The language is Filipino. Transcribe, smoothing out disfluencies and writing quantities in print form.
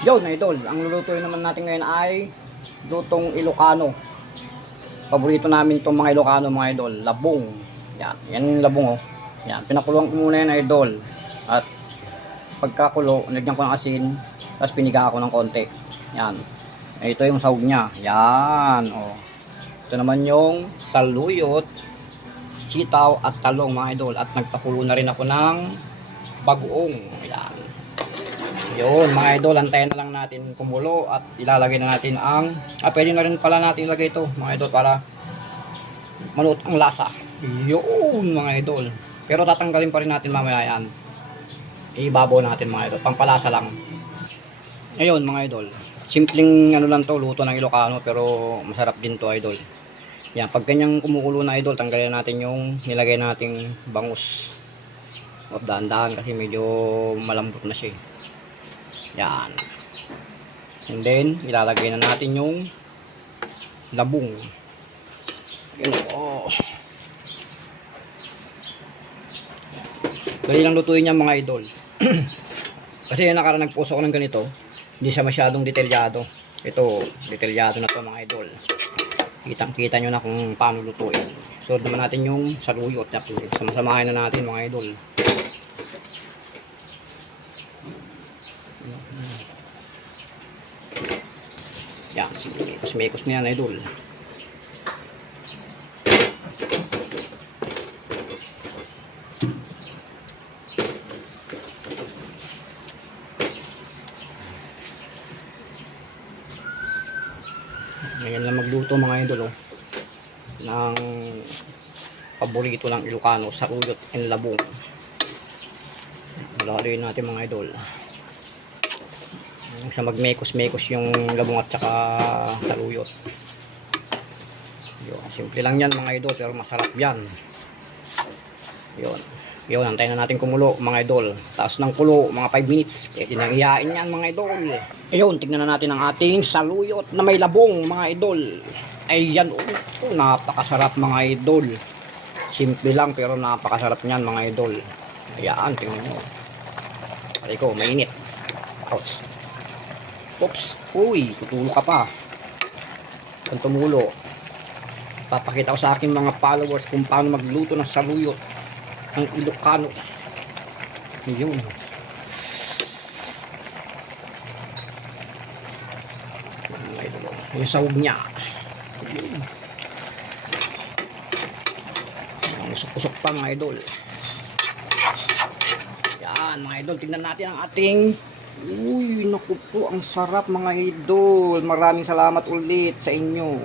Yun, idol. Ang lulutuin naman natin ngayon ay lutong Ilocano. Paborito namin itong mga Ilocano, mga idol. Labong. Yan. Yan yung labong, oh. Yan. Pinakuluan ko muna yan, idol. At pagkakulo, nagyan ko ng asin. Tapos piniga ako ng konti. Yan. Ito yung sahog niya. Yan, oh. Ito naman yung saluyot, sitaw at talong, mga idol. At nagpakulo na rin ako ng bagoong. Yan. Yun, mga idol, antayin na lang natin kumulo at ilalagay na natin ang pwede na rin pala natin ilagay ito, mga idol, para manuot ang lasa. Yun, mga idol. Pero tatanggalin pa rin natin mamaya yan. Ibabaw natin, mga idol, pampalasa lang. Ayun, mga idol, simpleng ano lang to, luto ng Ilocano, pero masarap din to, idol. Yan, pag ganyang kumukulo na, idol, tanggalin natin yung nilagay nating bangus. Dahan-dahan kasi medyo malambot na siya. Yan. And then, ilalagay na natin yung labong. Yun, oh. Dali lang lutuin niya, mga idol. Kasi yung nakaraan nag-post ako ng ganito, hindi siya masyadong detalyado. Ito, detalyado na to, mga idol. Kitang-kita nyo na kung paano lutuin. So, naman natin yung saluyot. Samasamahin na natin, mga idol. Yan, sige, mekos na yan, idol. Ngayon lang magluto, mga idol, oh, ng paborito ng Ilocano, saluyot and labong. Lalaluin natin, mga idol. Sa magmekos-mekos yung labong at saka saluyot. Yun, simple lang yan, mga idol, pero masarap yan. Yun, antayin na natin kumulo, mga idol. Taas ng kulo, mga 5 minutes. Pwede nang iyain yan, mga idol. Ayun, tignan na natin ang ating saluyot na may labong, mga idol. Ayan, oh, napakasarap, mga idol. Simple lang, pero napakasarap niyan, mga idol. Ayan, tingnan nyo. Pari ko, mainit. Ouch. Oops, uy, tutulo ka pa. Kung tumulo, papakita ko sa aking mga followers kung paano magluto ng saluyot ng Ilocano. Yun. Yung sahog niya. Usok-usok pa, mga idol. Yan, mga idol, tingnan natin ang ating. Uy, naku po, ang sarap, mga idol. Maraming salamat ulit sa inyo.